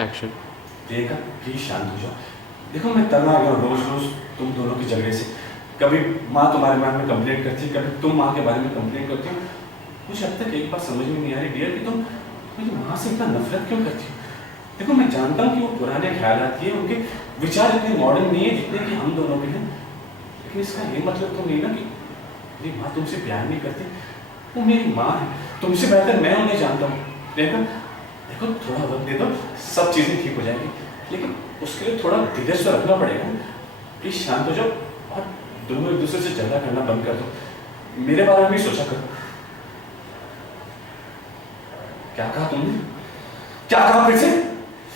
Action. Priyanka please शांत हो जाओ। देखो मैं तंग आ गया हूँ रोज रोज तुम दोनों की झगड़े से। कभी माँ तुम्हारे बारे में कंप्लेंट करती है, कभी तुम माँ के बारे में कंप्लेंट करती हो। मुझे अब तक एक बात समझ में नहीं आ रही डियर कि तुम मेरी माँ से इतना नफरत क्यों करती हो। देखो मैं जानता हूँ कि वो पुराने ख्यालात के, उनके विचार इतने मॉडर्न नहीं है जितने कि हम दोनों के हैं, लेकिन इसका ये मतलब तो नहीं ना कि मेरी माँ तुमसे प्यार नहीं करती। वो मेरी माँ है, तुमसे बेहतर मैं उन्हें जानता हूँ। देखो थोड़ा वक्त दे दो, सब चीज़ें ठीक हो जाएंगी, लेकिन उसके लिए थोड़ा धीरज तो रखना पड़ेगा। प्लीज शांत हो जाओ और दोनों एक दूसरे से झगड़ा करना बंद कर दो। मेरे बारे में भी सोचा करो। क्या कहा तुमने? क्या कहा फिर से?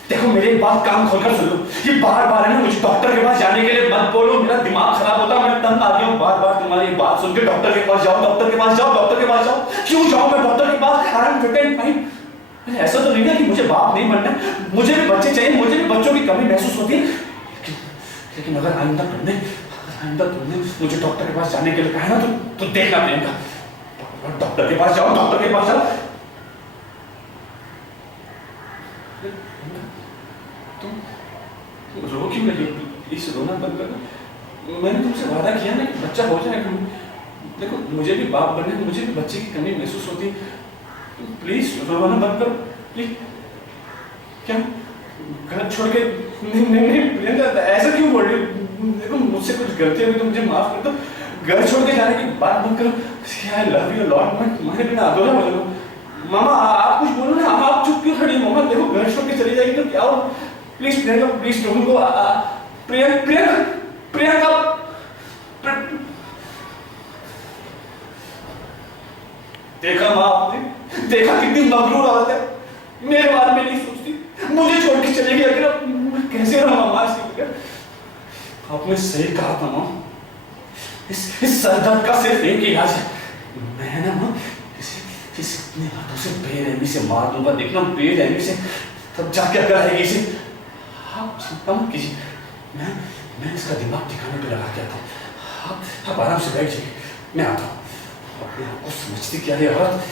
देखो मेरी बात कान खोलकर सुन लो। ये बार बार है ना, मुझे डॉक्टर के पास जाने के लिए मत बोलो, मेरा दिमाग खराब होता है। मैं तंग आ गया हूँ बार बार तुम्हारी बात सुन के। डॉक्टर के पास जाओ, डॉक्टर के पास जाओ, डॉक्टर के पास जाओ। क्यों जाऊँ मैं डॉक्टर के पास? I'm fit and fine. ऐसा तो नहीं ना कि मुझे बाप नहीं बनना, मुझे भी बच्चे चाहिए, मुझे भी बच्चों की कमी महसूस होती है। लेकिन अगर आइंदा तुमने मुझे डॉक्टर के पास जाने के लिए कहा ना, तो देखना प्रियंका, डॉक्टर के पास जाओ, डॉक्टर के पास जाओ। तुम रो क्यों रही हो? प्लीज रोना बंद करो। मैंने तुमसे वादा किया ना कि बच्चा हो जाएगा। देखो मुझे भी बाप बनने, मुझे भी बच्चे की कमी महसूस होती है। प्लीज रोना बंद करो प्लीज। क्या घर छोड़ के? नहीं प्रियंका, ऐसा क्यों बोल रही हो? देखो मुझसे कुछ गलती हुई तो मुझे माफ कर दो। घर छोड़ के जाने की बात मत करो। I love you lot. मैं तुम्हारे बिना अधूरा हो जाऊंगा। मामा आप कुछ बोलो ना, आप चुप क्यों खड़ी हो? मामा देखो घर छोड़ के चली जाएगी तो क्या हो? प्लीज प्रियंका, प्लीज तुमको प्रियंका देखा माँ आपने? देखा कितनी मगरूर औरत है, मेरे बारे में नहीं सोचती, मुझे छोड़ के चली गई। अगर मैं कैसे रहूँ माँ इसके बगैर? आपने सही कहा था माँ, इस सरदर्द का सिर्फ एक इलाज है। मैं ना माँ इसे अपने हाथों से बेरहमी से मार दूंगा। देखना बेरहमी से, तब जाके अगर आएगी इसे। आप चिंता मत कीजिए, मैं इसका दिमाग ठिकाने पे लगा के आता हूँ। आप आराम से बैठ जाइए, मैं आता हूँ। अपने आप को समझती क्या है औरत?